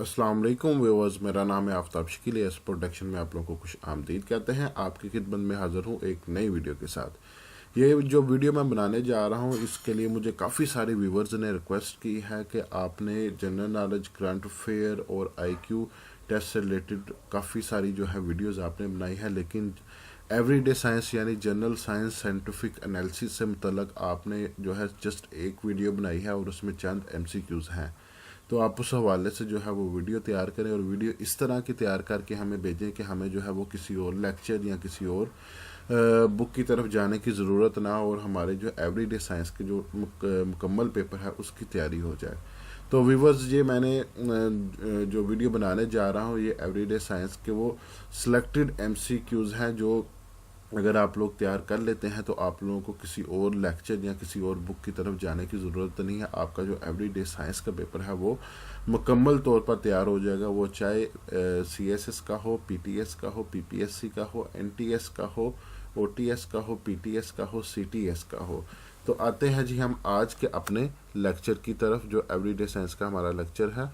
अस्सलाम वालेकुम व्यूअर्स, मेरा नाम है आफ्ताब शकील। एस प्रोडक्शन में आप लोगों को खुश आमदीद कहते हैं। आपकी खिदमत में हाज़िर हूँ एक नई वीडियो के साथ। ये जो वीडियो मैं बनाने जा रहा हूँ, इसके लिए मुझे काफ़ी सारे व्यूअर्स ने रिक्वेस्ट की है कि आपने जनरल नॉलेज, करंट अफेयर और आईक्यू टेस्ट से रिलेटेड काफ़ी सारी जो है वीडियोस आपने बनाई है, लेकिन एवरीडे साइंस यानी जनरल साइंस साइंटिफिक एनालिसिस से मुतलक आपने जो है जस्ट एक वीडियो बनाई है और उसमें चंद एमसीक्यूज़ हैं। तो आप उस हवाले से जो है वो वीडियो तैयार करें और वीडियो इस तरह की तैयार करके हमें भेजें कि हमें जो है वो किसी और लेक्चर या किसी और बुक की तरफ जाने की ज़रूरत ना हो और हमारे जो एवरीडे साइंस के जो मुकम्मल पेपर है उसकी तैयारी हो जाए। तो व्यूवर्स, ये मैंने जो वीडियो बनाने जा रहा हूँ ये एवरीडे साइंस के वो सिलेक्टेड एमसीक्यूज़ हैं जो अगर आप लोग तैयार कर लेते हैं तो आप लोगों को किसी और लेक्चर या किसी और बुक की तरफ जाने की ज़रूरत नहीं है। आपका जो एवरीडे साइंस का पेपर है वो मुकम्मल तौर पर तैयार हो जाएगा। वो चाहे सीएसएस का हो, पीटीएस का हो, पीपीएससी का हो, एनटीएस का हो, ओटीएस का हो, पीटीएस का हो, सीटीएस का हो। तो आते हैं जी हम आज के अपने लेक्चर की तरफ, जो एवरीडे साइंस का हमारा लेक्चर है।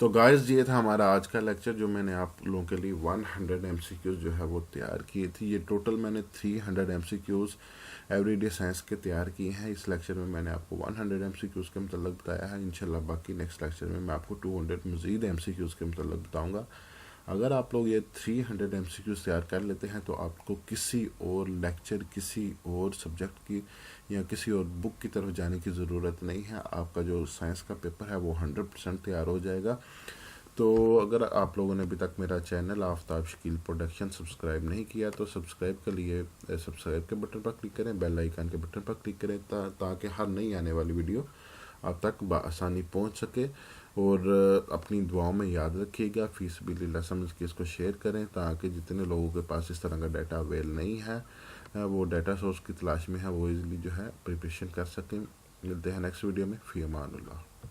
तो गाइस ये था हमारा आज का लेक्चर, जो मैंने आप लोगों के लिए 100 एमसीक्यूज़ जो है वो तैयार किए थी। ये टोटल मैंने 300 एमसीक्यूज़ एवरीडे साइंस के तैयार किए हैं। इस लेक्चर में मैंने आपको 100 एमसीक्यूज़ के मतलब बताया है। इंशाल्लाह बाकी नेक्स्ट लेक्चर में मैं आपको 200 मज़ीद एमसीक्यूज़ के मतलब बताऊँगा। अगर आप लोग ये 300 एमसीक्यूज़ तैयार कर लेते हैं तो आपको किसी और लेक्चर, किसी और सब्जेक्ट की या किसी और बुक की तरफ जाने की ज़रूरत नहीं है। आपका जो साइंस का पेपर है वो 100% तैयार हो जाएगा। तो अगर आप लोगों ने अभी तक मेरा channel Aftab Shakeel production subscribe नहीं किया तो सब्सक्राइब के लिए सब्सक्राइब के बटन पर क्लिक करें, बेल आइकन के बटन पर क्लिक करें ताकि हर नई आने वाली वीडियो आप तक बआसानी पहुंच सके। और अपनी दुआओं में याद रखिएगा, फीस बिल्लाह समझ के इसको शेयर करें ताकि जितने लोगों के पास इस तरह का डाटा अवेल नहीं है, वो डाटा सोर्स की तलाश में है, वो इजीली जो है प्रिपरेशन कर सकें। मिलते हैं नेक्स्ट वीडियो में। फ़ी अमान अल्लाह।